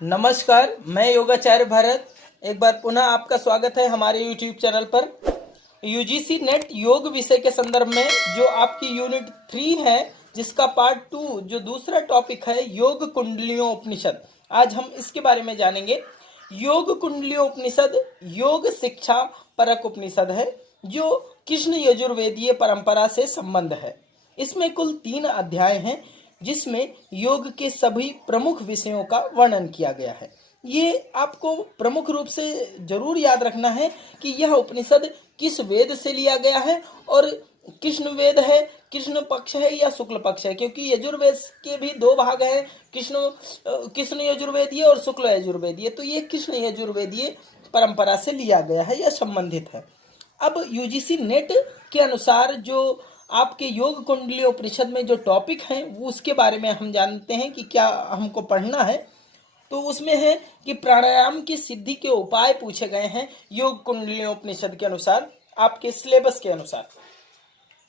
नमस्कार, मैं योगाचार्य भरत एक बार पुनः आपका स्वागत है हमारे YouTube चैनल पर। यूजीसी नेट योग विषय के संदर्भ में जो आपकी यूनिट 3 है, जिसका पार्ट 2 जो दूसरा टॉपिक है योग कुंडलियों उपनिषद, आज हम इसके बारे में जानेंगे। योग कुंडलियों उपनिषद योग शिक्षा परक उपनिषद है जो कृष्ण यजुर्वेदीय परंपरा से संबंध है। इसमें कुल 3 अध्याय हैं जिसमें योग के सभी प्रमुख विषयों का वर्णन किया गया है। ये आपको प्रमुख रूप से जरूर याद रखना है कि यह उपनिषद किस वेद से लिया गया है और कृष्ण वेद है, कृष्ण पक्ष है या शुक्ल पक्ष है, क्योंकि यजुर्वेद के भी 2 भाग हैं, कृष्ण यजुर्वेदीय और शुक्ल यजुर्वेदीय। तो ये कृष्ण यजुर्वेदीय परंपरा से लिया गया है या संबंधित है। अब यूजीसी नेट के अनुसार जो आपके योग कुंडली उपनिषद में जो टॉपिक हैं वो उसके बारे में हम जानते हैं कि क्या हमको पढ़ना है। तो उसमें है कि प्राणायाम की सिद्धि के उपाय पूछे गए हैं योग कुंडली उपनिषद के अनुसार, आपके सिलेबस के अनुसार।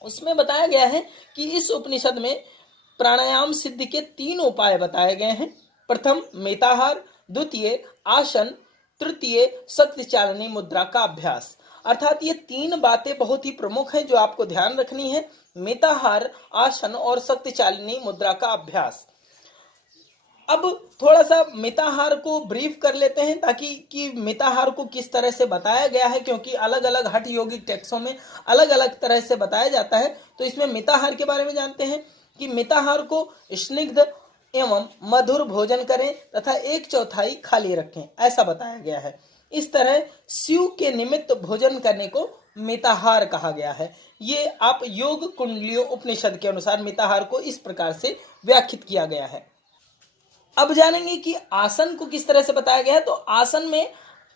उसमें बताया गया है कि इस उपनिषद में प्राणायाम सिद्धि के 3 उपाय बताए गए हैं। प्रथम मेताहार, द्वितीय आसन, तृतीय शक्ति चालनी मुद्रा का अभ्यास। अर्थात ये 3 बातें बहुत ही प्रमुख हैं जो आपको ध्यान रखनी है। मेताहार, आसन और शक्ति चालनी मुद्रा का अभ्यास। अब थोड़ा सा मेताहार को ब्रीफ कर लेते हैं ताकि कि मेताहार को किस तरह से बताया गया है, क्योंकि अलग अलग हठ योगिक टेक्सों में अलग अलग तरह से बताया जाता है। तो इसमें मेताहार के बारे में जानते हैं कि मेताहार को स्निग्ध एवं मधुर भोजन करें तथा 1/4 खाली रखें, ऐसा बताया गया है। इस तरह शिव के निमित्त भोजन करने को मेताहार कहा गया है। ये आप योग कुंडलियों उपनिषद के अनुसार मेताहार को इस प्रकार से व्याख्यात किया गया है। अब जानेंगे कि आसन को किस तरह से बताया गया है। तो आसन में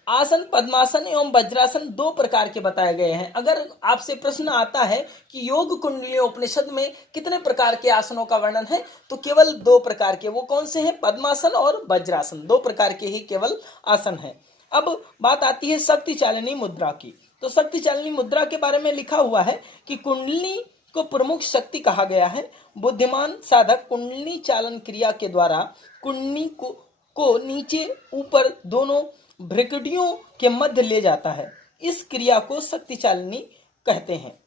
आसन पद्मासन एवं वज्रासन 2 प्रकार के बताए गए हैं। अगर आपसे प्रश्न आता है कि योग कुंडलियों उपनिषद में कितने प्रकार के आसनों का वर्णन है, तो केवल 2 प्रकार के। वो कौन से हैं? पद्मासन और वज्रासन, 2 प्रकार के ही केवल आसन है। अब बात आती है शक्ति चालिनी मुद्रा की। तो शक्ति चालिनी मुद्रा के बारे में लिखा हुआ है कि कुंडली को प्रमुख शक्ति कहा गया है। बुद्धिमान साधक कुंडली चालन क्रिया के द्वारा कुंडली को नीचे ऊपर दोनों भ्रिकुटियों के मध्य ले जाता है। इस क्रिया को शक्ति चालिनी कहते हैं।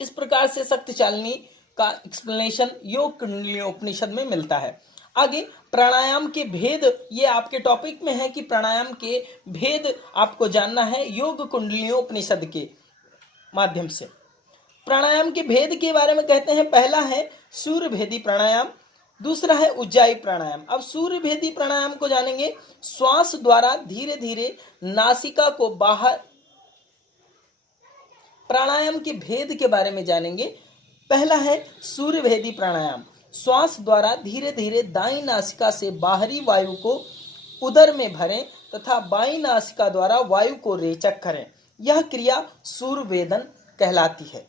इस प्रकार से शक्ति चालिनी का एक्सप्लेनेशन योग कुंडली उपनिषद में मिलता है। आगे प्राणायाम के भेद, ये आपके टॉपिक में है कि प्राणायाम के भेद आपको जानना है योग कुंडलियों उपनिषद के माध्यम से। प्राणायाम के भेद के बारे में कहते हैं, पहला है सूर्य भेदी प्राणायाम, दूसरा है उज्जाई प्राणायाम। अब सूर्य भेदी प्राणायाम को जानेंगे। श्वास द्वारा धीरे धीरे नासिका को बाहर, प्राणायाम के भेद के बारे में जानेंगे। पहला है सूर्य भेदी प्राणायाम। श्वास द्वारा धीरे धीरे दाईं नासिका से बाहरी वायु को उदर में भरें तथा बाईं नासिका द्वारा वायु को रेचक करें। यह क्रिया सूर्यवेदन कहलाती है।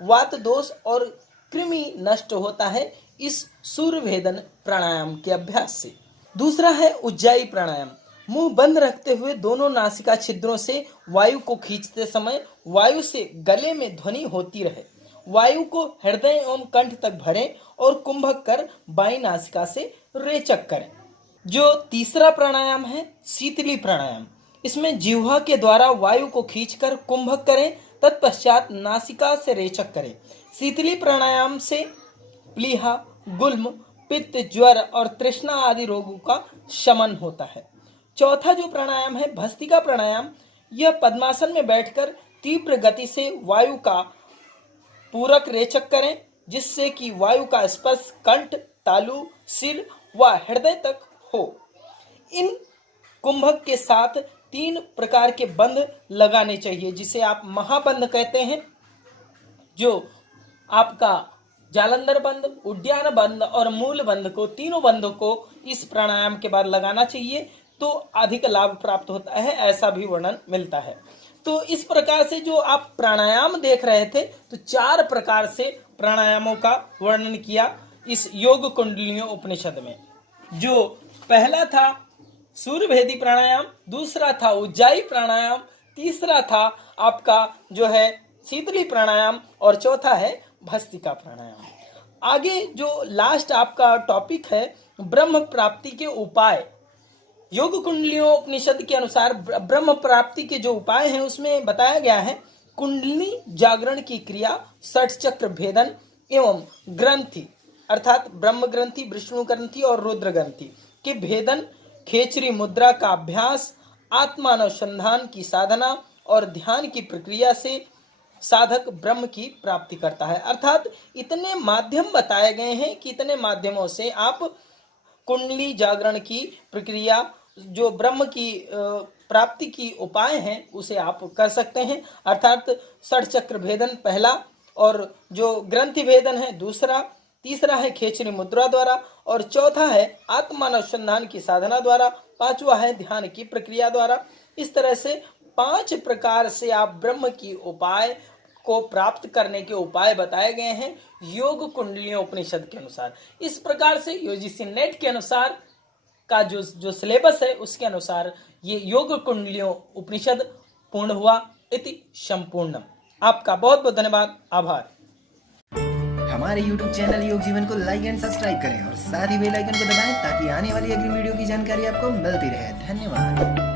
वात दोष और कृमि नष्ट होता है इस सूर्यवेदन प्राणायाम के अभ्यास से। दूसरा है उज्जाई प्राणायाम। मुंह बंद रखते हुए दोनों नासिका छिद्रों से वायु को खींचते समय वायु से गले में ध्वनि होती रहे। वायु को हृदय एवं कंठ तक भरें और कुंभक कर बाईं नासिका से रेचक करें। जो तीसरा प्राणायाम है शीतली प्राणायाम। इसमें जिह्वा के द्वारा वायु को खींचकर कुंभक करें, तत्पश्चात नासिका से रेचक करें। शीतली प्राणायाम से प्लीहा, गुल्म, पित्त, ज्वर और तृष्णा आदि रोगों का शमन होता है। चौथा जो प्राणायाम है भस्त्रिका प्राणायाम। यह पद्मासन में बैठकर तीव्र गति से वायु का पूरक रेचक करें, जिससे कि वायु का स्पर्श कंठ, तालु, सिर व हृदय तक हो। इन कुंभक के साथ 3 प्रकार के बंध लगाने चाहिए, जिसे आप महाबंध कहते हैं, जो आपका जालंधर बंध, उद्यान बंध और मूल बंध को, तीनों बंधों को इस प्राणायाम के बाद लगाना चाहिए तो अधिक लाभ प्राप्त होता है, ऐसा भी वर्णन मिलता है। तो इस प्रकार से जो आप प्राणायाम देख रहे थे, तो 4 प्रकार से प्राणायामों का वर्णन किया इस योग कुंडलियों उपनिषद में। जो पहला था सूर्य भेदी प्राणायाम, दूसरा था उज्जाई प्राणायाम, तीसरा था आपका जो है शीतली प्राणायाम और चौथा है भस्त्रिका प्राणायाम। आगे जो लास्ट आपका टॉपिक है ब्रह्म प्राप्ति के उपाय, योग कुंडलियों उपनिषद के अनुसार ब्रह्म प्राप्ति के जो उपाय हैं उसमें बताया गया है कुंडलिनी जागरण की क्रिया, षट चक्र भेदन एवं ग्रंथि अर्थात ब्रह्म ग्रंथि, विष्णु ग्रंथि और रुद्र ग्रंथि के भेदन, खेचरी मुद्रा का अभ्यास, आत्मानुसंधान की साधना और ध्यान की प्रक्रिया से साधक ब्रह्म की प्राप्ति करता है। अर्थात इतने माध्यम बताए गए हैं कि इतने माध्यमों से आप कुंडली जागरण की प्रक्रिया, जो ब्रह्म की प्राप्ति की उपाय हैं उसे आप कर सकते हैं। अर्थात षट चक्र भेदन पहला, और जो ग्रंथि भेदन है दूसरा, तीसरा है खेचरी मुद्रा द्वारा, और चौथा है आत्मानुसंधान की साधना द्वारा, पांचवा है ध्यान की प्रक्रिया द्वारा। इस तरह से 5 प्रकार से आप ब्रह्म की उपाय को प्राप्त करने के उपाय बताए गए हैं योग कुंडलियों उपनिषद के अनुसार। इस प्रकार से यूजीसी नेट के अनुसार का जो सिलेबस है उसके अनुसार ये योग कुंडलियों उपनिषद पूर्ण हुआ। इति संपूर्णम। आपका बहुत बहुत धन्यवाद, आभार। हमारे YouTube चैनल योग जीवन को लाइक एंड सब्सक्राइब करें और साथ ही बेल आइकन को दबाएं ताकि आने वाली अगली वीडियो की जानकारी आपको मिलती रहे। धन्यवाद।